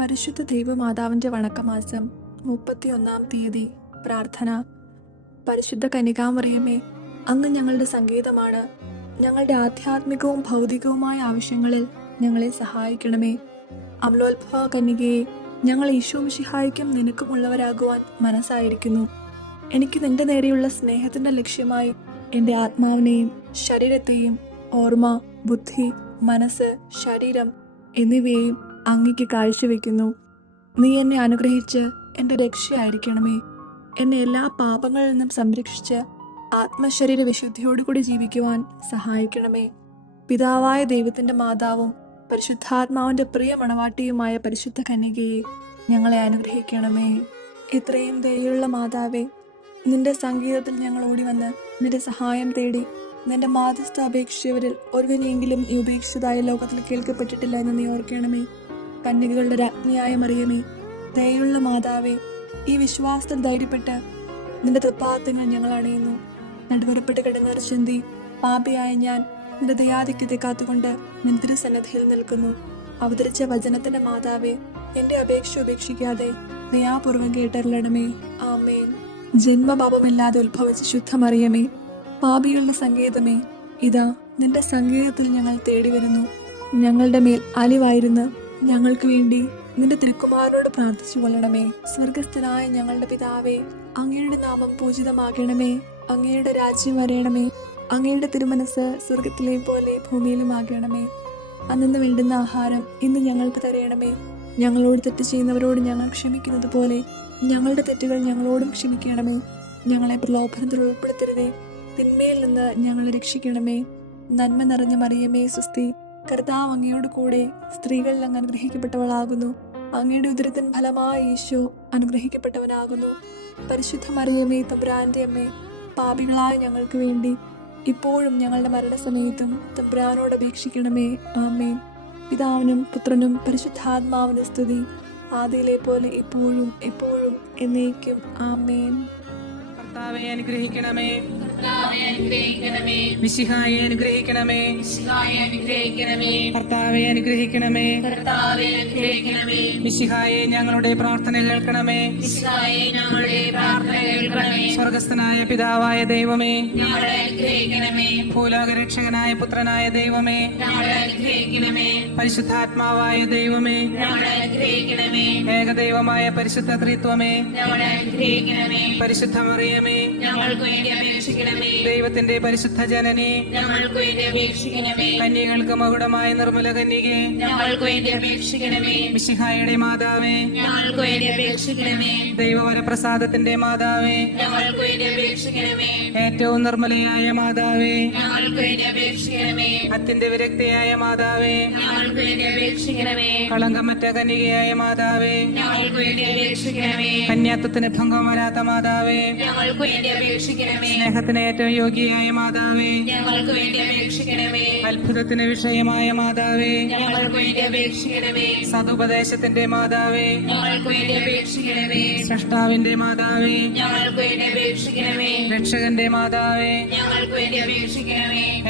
പരിശുദ്ധ ദൈവമാതാവിൻ്റെ വണക്കമാസം 31-ാം തീയതി. പ്രാർത്ഥന. പരിശുദ്ധ കന്യകാമറിയമേ, അങ്ങ് ഞങ്ങളുടെ സംഗീതമാണ്. ഞങ്ങളുടെ ആധ്യാത്മികവും ഭൗതികവുമായ ആവശ്യങ്ങളിൽ ഞങ്ങളെ സഹായിക്കണമേ. അമലോത്ഭവ കന്യകയെ, ഞങ്ങൾ ഈശോ മിശിഹായ്ക്കും നിനക്കുമുള്ളവരാകുവാൻ മനസ്സായിരിക്കുന്നു. എനിക്ക് നിന്റെ നേരെയുള്ള സ്നേഹത്തിന്റെ ലക്ഷ്യമായി എൻ്റെ ആത്മാവിനെയും ശരീരത്തെയും, ഓർമ്മ, ബുദ്ധി, മനസ്സ്, ശരീരം എന്നിവയെയും അങ്ങയ്ക്ക് കാഴ്ചവെക്കുന്നു. നീ എന്നെ അനുഗ്രഹിച്ച് എൻ്റെ രക്ഷയായിരിക്കണമേ. എന്നെ എല്ലാ പാപങ്ങളിൽ നിന്നും സംരക്ഷിച്ച് ആത്മശരീര വിശുദ്ധിയോടുകൂടി ജീവിക്കുവാൻ സഹായിക്കണമേ. പിതാവായ ദൈവത്തിൻ്റെ മാതാവും പരിശുദ്ധാത്മാവിൻ്റെ പ്രിയ മണവാട്ടിയുമായ പരിശുദ്ധ കന്യകയെ, ഞങ്ങളെ അനുഗ്രഹിക്കണമേ. ഇത്രയും ദയുള്ള മാതാവേ, നിന്റെ സംഗീതത്തിൽ ഞങ്ങൾ ഓടിവന്ന് നിന്റെ സഹായം തേടി നിന്റെ മാധ്യസ്ഥ അപേക്ഷിച്ചവരിൽ ഒരുവനെങ്കിലും നീ ഉപേക്ഷിച്ചതായ ലോകത്തിൽ കേൾക്കപ്പെട്ടിട്ടില്ല എന്ന് നീ ഓർക്കണമേ. കന്യകകളുടെ രാജ്ഞിയായ മറിയമേ, ദയുള്ള മാതാവേ, ഈ വിശ്വാസത്തിൽ ധൈര്യപ്പെട്ട് നിന്റെ തൃപ്പാദങ്ങൾ ഞങ്ങൾ അണയുന്നു. നടുവരപ്പെട്ട് കിടന്നവർ ചിന്തി പാപിയായ ഞാൻ നിന്റെ ദയാധിക്യത്തെ കാത്തുകൊണ്ട് നിന്റെ തിരുസന്നിധിയിൽ നിൽക്കുന്നു. അവതരിച്ച വചനത്തിന്റെ മാതാവേ, എന്റെ അപേക്ഷ ഉപേക്ഷിക്കാതെ ദയാപൂർവം കേട്ടറിയണമേ. ആമേൻ. ജന്മപാപമില്ലാതെ ഉത്ഭവിച്ച ശുദ്ധമറിയമേ, പാപികളുടെ സങ്കേതമേ, ഇതാ നിന്റെ സങ്കേതത്തിൽ ഞങ്ങൾ തേടി വരുന്നു. ഞങ്ങളുടെ മേൽ അലിവായിരുന്നു ഞങ്ങൾക്ക് വേണ്ടി നിന്റെ തിരുക്കുമാരനോട് പ്രാർത്ഥിച്ചു കൊള്ളണമേ. സ്വർഗസ്ഥനായ ഞങ്ങളുടെ പിതാവേ, അങ്ങയുടെ നാമം പൂജിതമാകണമേ. അങ്ങയുടെ രാജ്യം വരയണമേ. അങ്ങയുടെ തിരുമനസ് സ്വർഗത്തിലെ പോലെ ഭൂമിയിലുമാകണമേ. അന്നു വേണ്ടുന്ന ആഹാരം ഇന്ന് ഞങ്ങൾക്ക് തരയണമേ. ഞങ്ങളോട് തെറ്റ് ചെയ്യുന്നവരോട് ഞങ്ങൾ ക്ഷമിക്കുന്നത് പോലെ ഞങ്ങളുടെ തെറ്റുകൾ ഞങ്ങളോടും ക്ഷമിക്കണമേ. ഞങ്ങളെ പ്രലോഭനത്തിൽ ഉൾപ്പെടുത്തരുതേ, തിന്മയിൽ നിന്ന് ഞങ്ങളെ രക്ഷിക്കണമേ. നന്മ നിറഞ്ഞ മറിയമേ, സുസ്തി. കർത്താവ് അങ്ങയോട് കൂടെ സ്ത്രീകളിൽ അങ്ങ് അനുഗ്രഹിക്കപ്പെട്ടവളാകുന്നു. അങ്ങയുടെ ഉദരത്തിൻ ഫലമായ ഈശോ അനുഗ്രഹിക്കപ്പെട്ടവനാകുന്നു. പരിശുദ്ധ മറിയമേ, തമ്പുരാന്റെ അമ്മേ, പാപികളായ ഞങ്ങൾക്ക് വേണ്ടി ഇപ്പോഴും ഞങ്ങളുടെ മരണസമയത്തും തമ്പുരാനോട് അപേക്ഷിക്കണമേ. ആമേൻ. പിതാവിനും പുത്രനും പരിശുദ്ധാത്മാവിന്റെ സ്തുതി, ആദിയിലെ പോലെ ഇപ്പോഴും എപ്പോഴും എന്നേക്കും. ആമേൻ. കർത്താവേ അനുഗ്രഹിക്കണമേ. മിശിഹായെ അനുഗ്രഹിക്കണമേ. കർത്താവേ അനുഗ്രഹിക്കണമേ. മിശിഹായെ ഞങ്ങളുടെ പ്രാർത്ഥന കേൾക്കണമേ. സ്വർഗസ്ഥനായ പിതാവായ ദൈവമേ, ഭൂലോകരക്ഷകനായ പുത്രനായ ദൈവമേ, പരിശുദ്ധാത്മാവായ ദൈവമേ, ഏകദൈവമായ പരിശുദ്ധ ത്രിത്വമേ, പരിശുദ്ധ മറിയമേ, ദൈവത്തിന്റെ പരിശുദ്ധ ജനനി, കന്യകൾക്ക് മകുടമായ നിർമ്മല കന്യകേ, മിശിഹായുടെ മാതാവേ, ദൈവവരപ്രസാദത്തിന്റെ മാതാവേ, ഏറ്റവും നിർമ്മലയായ മാതാവേ, അത്യന്ത വിരക്തിയായ മാതാവേ, കളങ്കമറ്റ കന്യകയായ മാതാവേ, കന്യാത്വത്തിന് ഭംഗം വരാത്ത മാതാവേ, സ്നേഹത്തിന് ഏറ്റവും യോഗ്യയായ മാതാവേ, അത്ഭുതത്തിന് വിഷയമായ മാതാവേ, സതുപദേശത്തിന്റെ മാതാവേ, സൃഷ്ടാവിന്റെ മാതാവേ, രക്ഷകന്റെ മാതാവേ,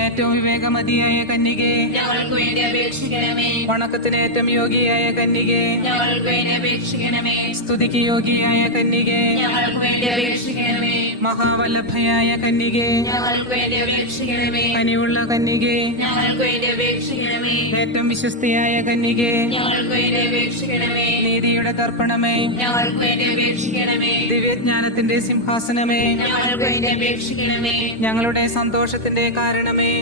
ഏറ്റവും വിവേകമതിയായ കന്യകേ, വണക്കത്തിന് ഏറ്റവും യോഗ്യയായ കന്യകേ, സ്തുതിക്ക് യോഗ്യയായ കന്യകേ, മഹാവല്ലഭയായ കന്യകേ, കനിവുള്ള കന്യകേ, ഏറ്റവും വിശ്വസ്തയായ കന്യകേ, നീതിയുടെ തർപ്പണമേ, ദിവ്യജ്ഞാനത്തിന്റെ സിംഹാസനമേ, ഞങ്ങളുടെ സന്തോഷത്തിന്റെ കാരണമേ,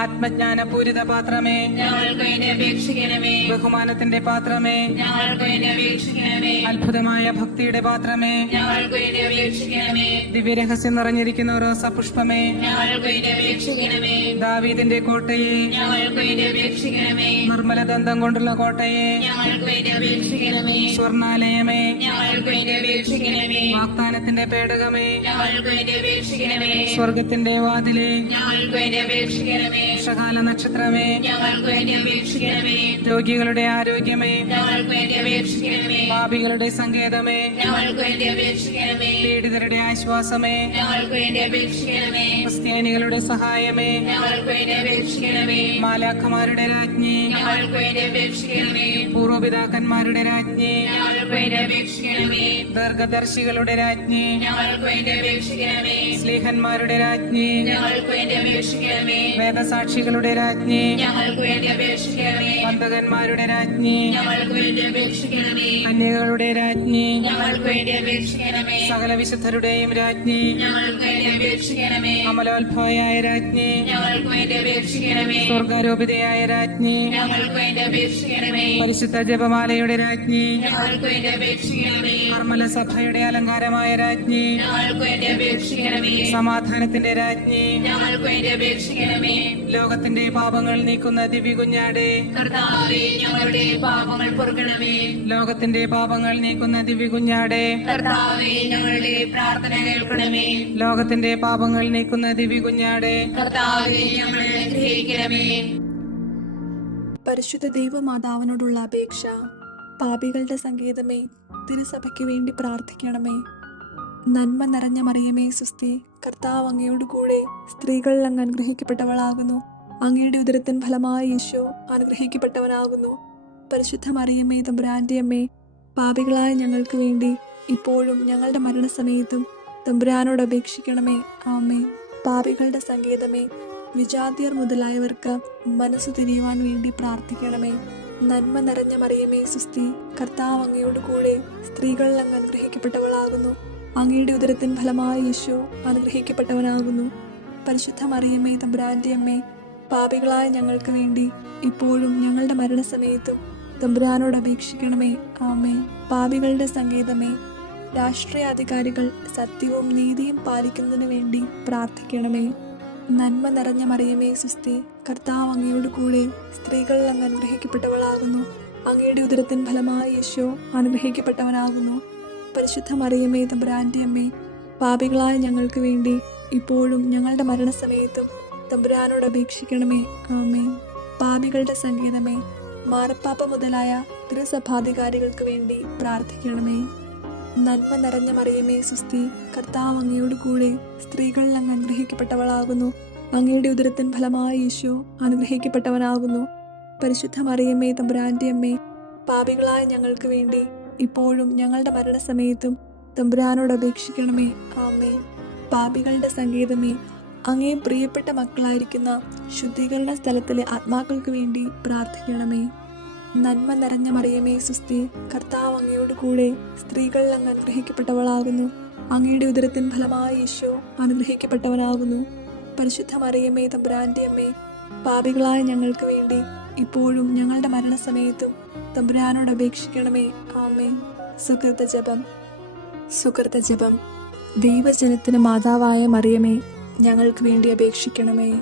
ആത്മജ്ഞാന പൂരിത പാത്രമേ, ബഹുമാനത്തിന്റെ പാത്രമേ, അത്ഭുതമായ ഭക്തിയുടെ പാത്രമേ, ദിവ്യരഹസ്യം നിറഞ്ഞിരിക്കുന്ന റോസാപുഷ്പമേ, ദാവീദിന്റെ കോട്ടയെ, നിർമ്മലദന്തം കൊണ്ടുള്ള കോട്ടയെ, സ്വർണാലയമേ, വാഗ്ദാനത്തിന്റെ പേടകമേ, സ്വർഗത്തിന്റെ വാതിലേ, വൃക്ഷകാല നക്ഷത്രമേ, രോഗികളുടെ ആരോഗ്യമേ, പാപികളുടെ സങ്കേതമേ, പീഡിതരുടെ ആശ്വാസമേ, ക്രിസ്ത്യാനികളുടെ സഹായമേ, മാലാഖമാരുടെ രാജ്ഞി, പൂർവപിതാക്കന്മാരുടെ രാജ്ഞി, ഞങ്ങൾക്ക് വേണ്ടി അപേക്ഷിക്കണമേ. ദീർഘദർശികളുടെ രാജ്ഞി, ഞങ്ങൾക്ക് വേണ്ടി അപേക്ഷിക്കണമേ. സ്ലീഹന്മാരുടെ രാജ്ഞി, ഞങ്ങൾക്ക് വേണ്ടി അപേക്ഷിക്കണമേ. വേദസാക്ഷികളുടെ രാജ്ഞി, ഞങ്ങൾക്ക് വേണ്ടി അപേക്ഷിക്കണമേ. പന്തകന്മാരുടെ രാജ്ഞി, ഞങ്ങൾക്ക് വേണ്ടി അപേക്ഷിക്കണമേ. കന്യകളുടെ രാജ്ഞി, ഞങ്ങൾക്ക് വേണ്ടി അപേക്ഷിക്കണമേ. സകല വിശുദ്ധരുടെയും രാജ്ഞി, ഞങ്ങൾക്ക് വേണ്ടി അപേക്ഷിക്കണമേ. അമലോത്ഭവയായ രാജ്ഞി, ഞങ്ങൾക്ക് വേണ്ടി അപേക്ഷിക്കണമേ. സ്വർഗാരോപിതയായ രാജ്ഞി, ഞങ്ങൾക്ക് വേണ്ടി അപേക്ഷിക്കണമേ. പരിശുദ്ധ ജപമാലയുടെ രാജ്ഞി, ഞങ്ങൾക്ക് വേണ്ടി അപേക്ഷിക്കണമേ. കർമ്മല സഭയുടെ അലങ്കാരമായ രാജ്ഞി, ഞങ്ങൾക്ക് വേണ്ടി അപേക്ഷിക്കണമേ. സമാധാനത്തിന്റെ രാജ്ഞി, ഞങ്ങൾക്ക് വേണ്ടി അപേക്ഷിക്കണമേ. ലോകത്തിന്റെ പാപങ്ങൾ നീക്കുന്ന ദിവ്യകുഞ്ഞാടെ, കർത്താവേ, ഞങ്ങളുടെ പാപങ്ങൾ പൊറുക്കണമേ. ലോകത്തിന്റെ പാപങ്ങൾ നീക്കുന്ന ദിവ്യകുഞ്ഞാടെ, കർത്താവേ, ഞങ്ങളുടെ പ്രാർത്ഥന കേൾക്കണമേ. ലോകത്തിന്റെ പാപങ്ങൾ നീക്കുന്ന ദിവ്യകുഞ്ഞാടെ, കർത്താവേ, ഞങ്ങളെ അനുഗ്രഹിക്കണമേ. പരിശുദ്ധ ദൈവമാതാവിനോടുള്ള അപേക്ഷ. പാപികളുടെ സങ്കേതമേ, തിരുസഭയ്ക്ക് വേണ്ടി പ്രാർത്ഥിക്കണമേ. നന്മ നിറഞ്ഞ മറിയമേ സുസ്തി, കർത്താവ് അങ്ങയോട് കൂടെ സ്ത്രീകളിൽ അങ്ങ് അനുഗ്രഹിക്കപ്പെട്ടവളാകുന്നു. അങ്ങയുടെ ഉദരത്തിൻ ഫലമായ ഈശോ അനുഗ്രഹിക്കപ്പെട്ടവനാകുന്നു. പരിശുദ്ധ മറിയമ്മേ, തമ്പുരാന്റെ അമ്മേ, പാപികളായ ഞങ്ങൾക്ക് വേണ്ടി ഇപ്പോഴും ഞങ്ങളുടെ മരണസമയത്തും തമ്പുരാനോട് അപേക്ഷിക്കണമേ. ആമേ. പാപികളുടെ സങ്കേതമേ, വിജാതിയർ മുതലായവർക്ക് മനസ്സു തിരിയുവാൻ വേണ്ടി പ്രാർത്ഥിക്കണമേ. നന്മ നിറഞ്ഞ മറിയമേ സുസ്തി, കർത്താവ് അങ്ങയോട് കൂടെ സ്ത്രീകളിൽ അങ്ങ് അനുഗ്രഹിക്കപ്പെട്ടവളാകുന്നു. അങ്ങയുടെ ഉദരത്തിൻ ഫലമായ യേശു അനുഗ്രഹിക്കപ്പെട്ടവനാകുന്നു. പരിശുദ്ധ മറിയമ്മേ, തമ്പുരാന്റെ അമ്മേ, പാപികളായ ഞങ്ങൾക്ക് വേണ്ടി ഇപ്പോഴും ഞങ്ങളുടെ മരണസമയത്തും തമ്പുരാനോട് അപേക്ഷിക്കണമേ. ആമേ. പാപികളുടെ സങ്കേതമേ, രാഷ്ട്രീയാധികാരികൾ സത്യവും നീതിയും പാലിക്കുന്നതിനു വേണ്ടി പ്രാർത്ഥിക്കണമേ. നന്മ നിറഞ്ഞ മറിയമേ സുസ്തി, കർത്താവ് അങ്ങയോട് കൂടെ സ്ത്രീകളിൽ അങ്ങ് അനുഗ്രഹിക്കപ്പെട്ടവളാകുന്നു. അങ്ങയുടെ ഉദരത്തിൻ ഫലമായ യേശു അനുഗ്രഹിക്കപ്പെട്ടവനാകുന്നു. പരിശുദ്ധ മറിയമ്മേ, തമ്പുരാന്റെ അമ്മേ, പാപികളായ ഞങ്ങൾക്ക് വേണ്ടി ഇപ്പോഴും ഞങ്ങളുടെ മരണസമയത്തും തമ്പുരാനോട് അപേക്ഷിക്കണമേ. ആമേ. പാപികളുടെ സങ്കേതമേ, മാർപ്പാപ്പ മുതലായ തിരുസഭാധികാരികൾക്ക് വേണ്ടി പ്രാർത്ഥിക്കണമേ. നന്മ നിറഞ്ഞ മറിയമേ സുസ്തി, കർത്താവ് അങ്ങയോട് കൂടെ സ്ത്രീകളിൽ അങ്ങ് അനുഗ്രഹിക്കപ്പെട്ടവളാകുന്നു. അങ്ങയുടെ ഉദരത്തിൻ ഫലമായ യേശു അനുഗ്രഹിക്കപ്പെട്ടവനാകുന്നു. പരിശുദ്ധ മറിയമ്മേ, തമ്പുരാന്റെ അമ്മേ, പാപികളായ ഞങ്ങൾക്ക് വേണ്ടി ഇപ്പോഴും ഞങ്ങളുടെ മരണസമയത്തും തമ്പുരാനോട് അപേക്ഷിക്കണമേ. ആമേ. പാപികളുടെ സങ്കേതമേ, അങ്ങേ പ്രിയപ്പെട്ട മക്കളായിരിക്കുന്ന ശുദ്ധീകരണ സ്ഥലത്തിലെ ആത്മാക്കൾക്ക് വേണ്ടി പ്രാർത്ഥിക്കണമേ. നന്മ നിറഞ്ഞ മറിയമേ സുസ്തി, കർത്താവ് അങ്ങയോട് കൂടെ സ്ത്രീകളിൽ അങ്ങ് അനുഗ്രഹിക്കപ്പെട്ടവളാകുന്നു. അങ്ങയുടെ ഉദരത്തിൻ ഫലമായ യേശു അനുഗ്രഹിക്കപ്പെട്ടവനാകുന്നു. പരിശുദ്ധ മറിയമ്മേ, തമ്പുരാന്റെ അമ്മേ, പാപികളായ ഞങ്ങൾക്ക് വേണ്ടി ഇപ്പോഴും ഞങ്ങളുടെ മരണസമയത്തും തമ്പുരാനോട് അപേക്ഷിക്കണമേ. ആമേ. സുകൃത ജപം. സുകൃത ജപം. ദൈവജനത്തിന് മാതാവായ മറിയമേ, ഞങ്ങൾക്ക് വേണ്ടി അപേക്ഷിക്കണമേ.